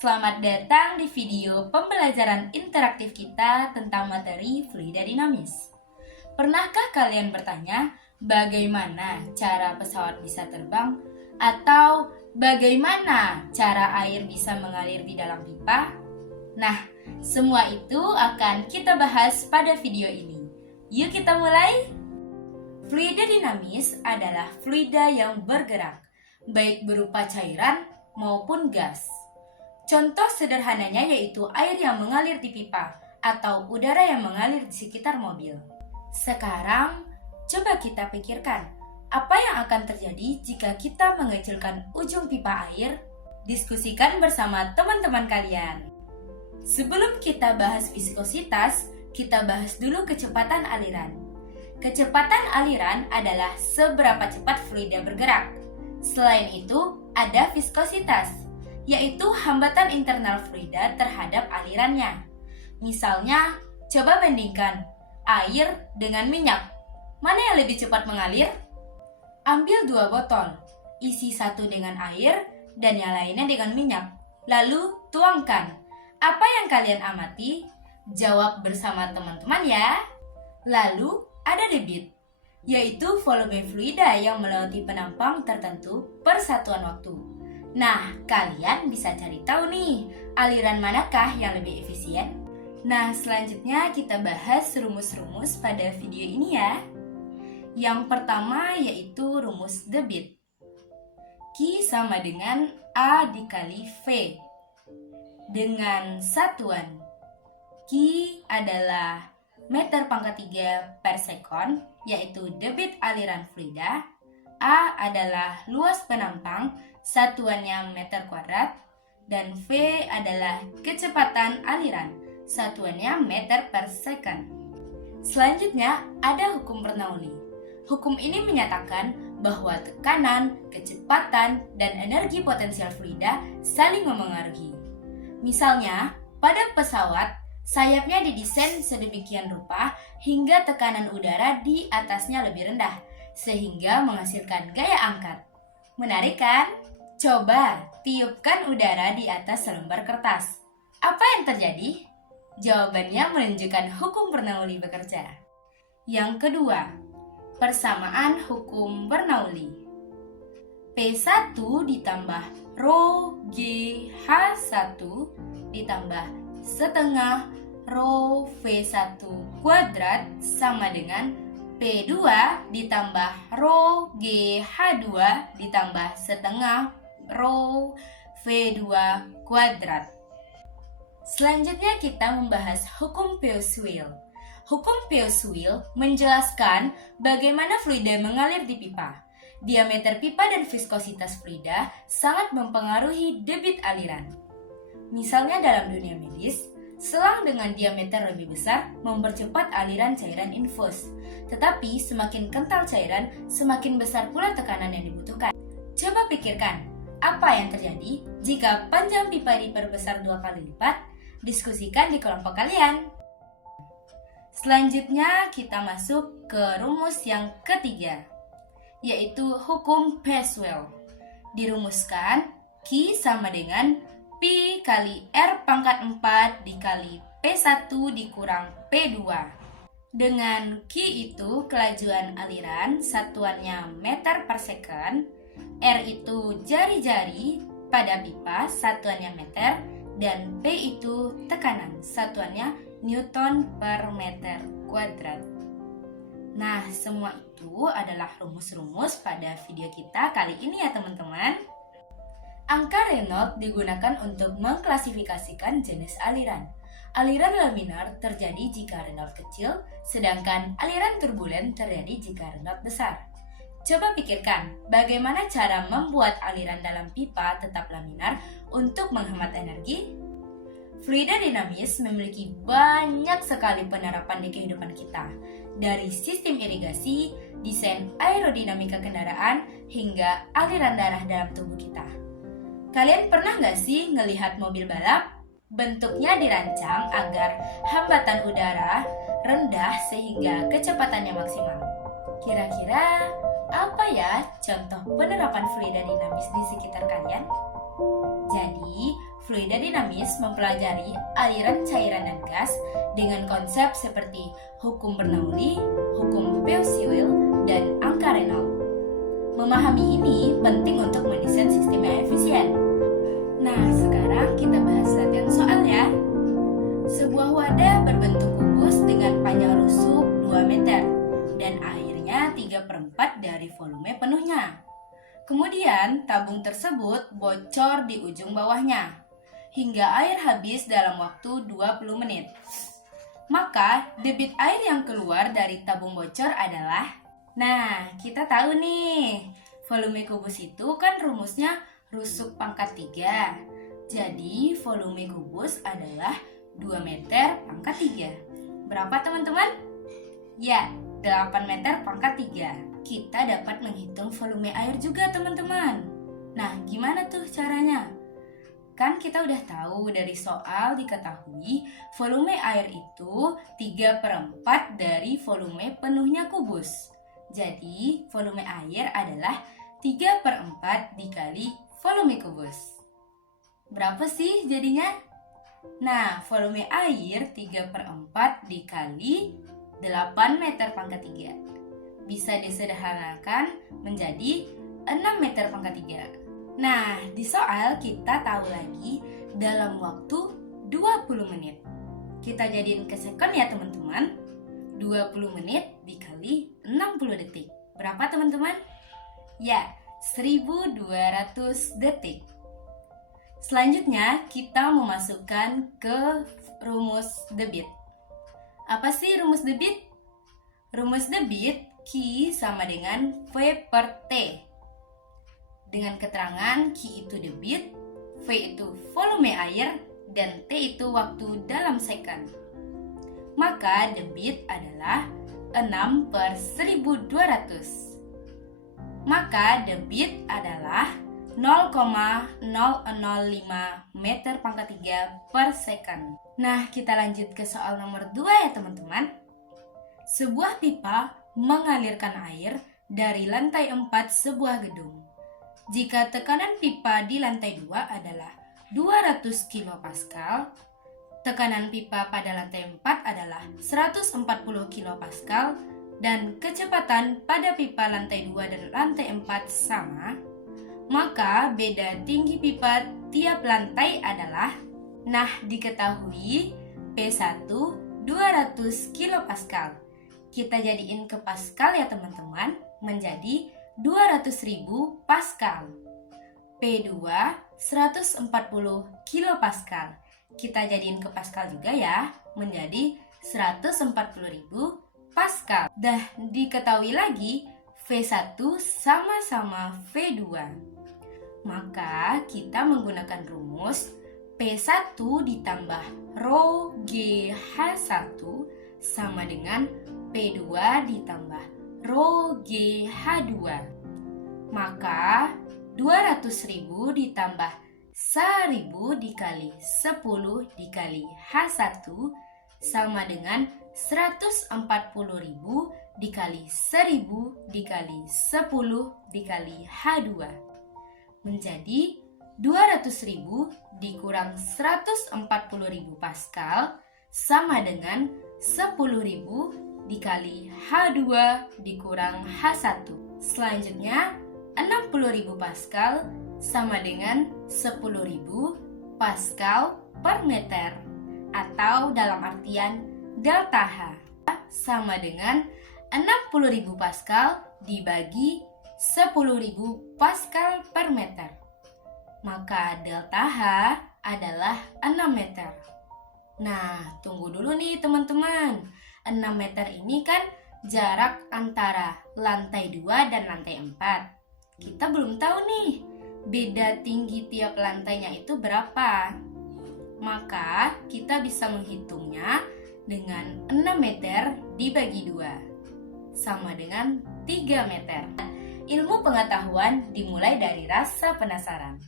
Selamat datang di video pembelajaran interaktif kita tentang materi fluida dinamis. Pernahkah kalian bertanya bagaimana cara pesawat bisa terbang? Atau bagaimana cara air bisa mengalir di dalam pipa? Nah, semua itu akan kita bahas pada video ini. Yuk kita mulai! Fluida dinamis adalah fluida yang bergerak, baik berupa cairan maupun gas. Contoh sederhananya yaitu air yang mengalir di pipa atau udara yang mengalir di sekitar mobil. Sekarang, coba kita pikirkan, apa yang akan terjadi jika kita mengecilkan ujung pipa air? Diskusikan bersama teman-teman kalian. Sebelum kita bahas viskositas, kita bahas dulu kecepatan aliran. Kecepatan aliran adalah seberapa cepat fluida bergerak. Selain itu, ada viskositas, yaitu hambatan internal fluida terhadap alirannya. Misalnya, coba bandingkan air dengan minyak. Mana yang lebih cepat mengalir? Ambil 2 botol, isi satu dengan air dan yang lainnya dengan minyak. Lalu tuangkan. Apa yang kalian amati? Jawab bersama teman-teman ya. Lalu ada debit, yaitu volume fluida yang melewati penampang tertentu per satuan waktu. Nah, kalian bisa cari tahu nih, aliran manakah yang lebih efisien? Nah, selanjutnya kita bahas rumus-rumus pada video ini ya. Yang pertama yaitu rumus debit. Q sama dengan A dikali V. Dengan satuan Q adalah meter pangkat 3 per sekon, yaitu debit aliran fluida. A adalah luas penampang, satuannya meter kuadrat, dan V adalah kecepatan aliran, satuannya meter per second. Selanjutnya ada hukum Bernoulli. Hukum ini menyatakan bahwa tekanan, kecepatan, dan energi potensial fluida saling memengaruhi. Misalnya, pada pesawat, sayapnya didesain sedemikian rupa hingga tekanan udara di atasnya lebih rendah, sehingga menghasilkan gaya angkat. Menarik kan? Coba tiupkan udara di atas selembar kertas. Apa yang terjadi? Jawabannya menunjukkan hukum Bernoulli bekerja. Yang kedua, persamaan hukum Bernoulli. P1 ditambah rho GH1 ditambah setengah rho V1 kuadrat sama dengan P2 ditambah rho GH2 ditambah setengah rho V2 kuadrat. Selanjutnya kita membahas hukum Peirce-Wheel. Hukum Peirce-Wheel menjelaskan bagaimana fluida mengalir di pipa. Diameter pipa dan viskositas fluida sangat mempengaruhi debit aliran. Misalnya dalam dunia medis, selang dengan diameter lebih besar mempercepat aliran cairan infus. Tetapi semakin kental cairan, semakin besar pula tekanan yang dibutuhkan. Coba pikirkan, apa yang terjadi jika panjang pipa diperbesar 2 kali lipat? Diskusikan di kelompok kalian. Selanjutnya kita masuk ke rumus yang ketiga, yaitu hukum Peirce-Wheel. Dirumuskan Q sama dengan Pi kali R pangkat 4 dikali P1 dikurang P2. Dengan Q itu kelajuan aliran, satuannya meter per second. R itu jari-jari pada pipa, satuannya meter. Dan P itu tekanan, satuannya Newton per meter kuadrat. Nah, semua itu adalah rumus-rumus pada video kita kali ini ya teman-teman. Angka Reynolds digunakan untuk mengklasifikasikan jenis aliran. Aliran laminar terjadi jika Reynolds kecil, sedangkan aliran turbulen terjadi jika Reynolds besar. Coba pikirkan, bagaimana cara membuat aliran dalam pipa tetap laminar untuk menghemat energi? Fluida dinamis memiliki banyak sekali penerapan di kehidupan kita, dari sistem irigasi, desain aerodinamika kendaraan, hingga aliran darah dalam tubuh kita. Kalian pernah nggak sih ngelihat mobil balap? Bentuknya dirancang agar hambatan udara rendah sehingga kecepatannya maksimal. Kira-kira apa ya contoh penerapan fluida dinamis di sekitar kalian? Jadi, Fluida dinamis mempelajari aliran cairan dan gas dengan konsep seperti hukum Bernoulli, hukum Peaucello, dan angka Reynolds. Memahami ini penting untuk mendesain sistem yang efisien. Nah, sekarang kita bahas latihan soal ya. Sebuah wadah berbentuk kubus dengan panjang rusuk 2 meter dan airnya 3/4 dari volume penuhnya. Kemudian, tabung tersebut bocor di ujung bawahnya hingga air habis dalam waktu 20 menit. Maka, debit air yang keluar dari tabung bocor adalah, nah, kita tahu nih, volume kubus itu kan rumusnya rusuk pangkat 3. Jadi, volume kubus adalah 2 meter pangkat 3. Berapa teman-teman? Ya, 8 meter pangkat 3. Kita dapat menghitung volume air juga teman-teman. Nah, gimana tuh caranya? Kan kita udah tahu dari soal diketahui volume air itu 3/4 dari volume penuhnya kubus. Jadi, volume air adalah 3/4 dikali volume kubus. Berapa sih jadinya? Nah, volume air 3/4 dikali 8 meter pangkat 3. Bisa disederhanakan menjadi 6 meter pangkat 3. Nah, di soal kita tahu lagi dalam waktu 20 menit. Kita jadiin ke second ya teman-teman. 20 menit dikali 60 detik. Berapa teman-teman? Ya, 1200 detik. Selanjutnya, kita memasukkan ke rumus debit. Apa sih rumus debit? Rumus debit Q sama dengan V per T. Dengan keterangan Q itu debit, V itu volume air, dan T itu waktu dalam second. Maka debit adalah 6/1200. Maka debit adalah 0,0005 meter pangkat 3 per second. Nah, kita lanjut ke soal nomor 2 ya teman-teman. Sebuah pipa mengalirkan air dari lantai 4 sebuah gedung. Jika tekanan pipa di lantai 2 adalah 200 kPa, tekanan pipa pada lantai 4 adalah 140 kPa, dan kecepatan pada pipa lantai 2 dan lantai 4 sama, maka beda tinggi pipa tiap lantai adalah, nah diketahui P1 200 kPa. Kita jadiin ke Pascal ya teman-teman, menjadi 200.000 Pascal. P2 140 kilopascal. Kita jadiin ke Pascal juga ya, menjadi 140.000 Pascal. Dah diketahui lagi V1 sama-sama V2. Maka kita menggunakan rumus P1 ditambah rho GH1 sama dengan P2 ditambah rho GH2. Maka 200.000 ditambah 1.000 dikali 10 dikali H1 sama dengan 140.000 dikali 1.000 dikali 10 dikali H2 menjadi 200.000 dikurang 140.000 Pascal sama dengan 10.000 dikali H2 dikurang H1. Selanjutnya 60.000 Pascal sama dengan 10.000 Pascal per meter, atau dalam artian delta H sama dengan 60.000 Pascal dibagi 10.000 Pascal per meter. Maka delta H adalah 6 meter. Nah, tunggu dulu nih teman-teman. 6 meter ini kan jarak antara lantai 2 dan lantai 4. Kita belum tahu nih, beda tinggi tiap lantainya itu berapa. Maka kita bisa menghitungnya dengan 6 meter dibagi 2 sama dengan 3 meter. Ilmu pengetahuan dimulai dari rasa penasaran.